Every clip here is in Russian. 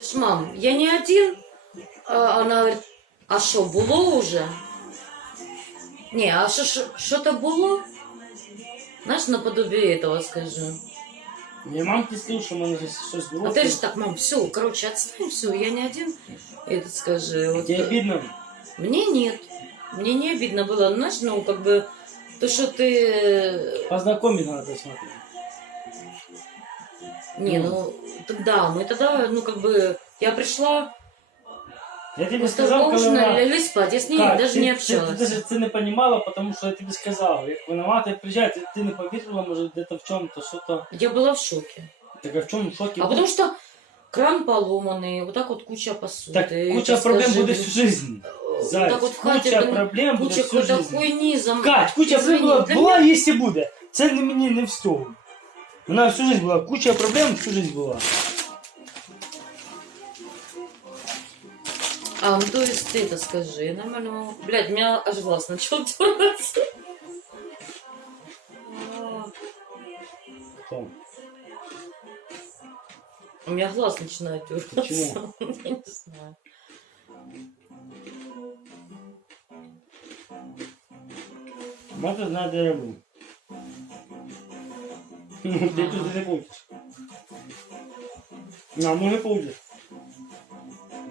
Ж, Мам, я не один. А, Она говорит, а що, було уже? Ні, а що, що, що-то було? Знаєш, наподобие этого скажу. Я мамці скажу, що в мене щось- щось було. А ты же так, мам, все, короче, отстань, все, я не один. Этот скажи. Вот, Тебе обидно? Мне нет. Мне не обидно было. Знаешь, ну, как бы, то, что ты... э, Познакомить надо посмотреть. Не, ну, тогда, мы тогда, ну, как бы, я пришла, Я тебе мы с тобой сказав, коли ужинали, вона... легли спать, я с ней Кать, даже ти, не Ти, общалась. ти даже це не розуміла, тому що я тобі сказав. Як винувата приїжджає, ти, ти не повірила, може, де-то в чому-то, що-то. Я была в шоке. Так а в чому шокі? А потому что кран поломанный, вот так вот куча посуды. Так это куча проблем скажи, буде блин, всю жизнь. вот Заяць, так вот в хате, куча блин, проблем буде куча всю какой-то жизнь. хуйни за Кать, куча Извини, проблем була, для була, меня- є і буде. Це не мені не в стову. Вона всю жизнь була, куча проблем всю жизнь була. А, ну то есть ты это скажи, нормально. могу. Блядь, у меня аж глаз начал дергаться. Хто? У меня глаз начинает дергаться. Почему? Я не знаю. Де я був. Ну, Ти тут не получиш. На, може получиш.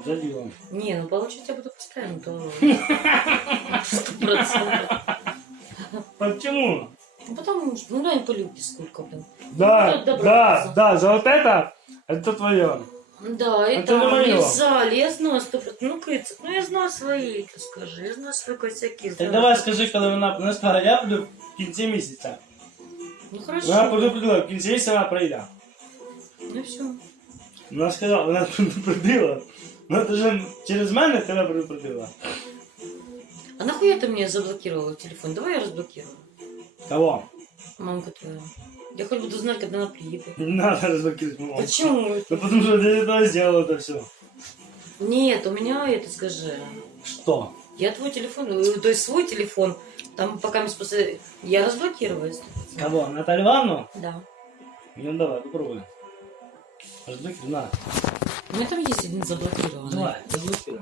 За ділом. Не, ну получить я буду постоянно, то... Сто процентов. Почему? Ну потому что, ну глянь по люке сколько, блин. Да, Ну, добро. да, да, за вот это, это твое. Да, и Это там, не моё. и в зале, я знаю сто процентов. Ну, Кыцик, ну я знаю свои, ты скажи, я знаю свои косяки. Так знаю. давай скажи, коли вона вона сказала, я буду в кінці місяця. Ну Вона хорошо, предупредила, в кінці місяця вона прийде. ну все. Вона сказала, вона предупредила. Ну це ж через мене тебе предупредила. А нахуя ты мне заблокировала телефон? Давай я разблокирую. Кого? Мамка твоя. Я хоть буду знать, когда она приедет. Не надо разблокировать маму. Почему? Ну потому что ты этого сделал это все. Нет, у меня это скажи. Что? Я твой телефон, э, то есть свой телефон, там пока мы спасали, я разблокирую. Кого? Наталью Ивановну? Да. Ну давай, попробуй. Разблокируй, на. У меня там есть один заблокированный. Давай, разблокируй.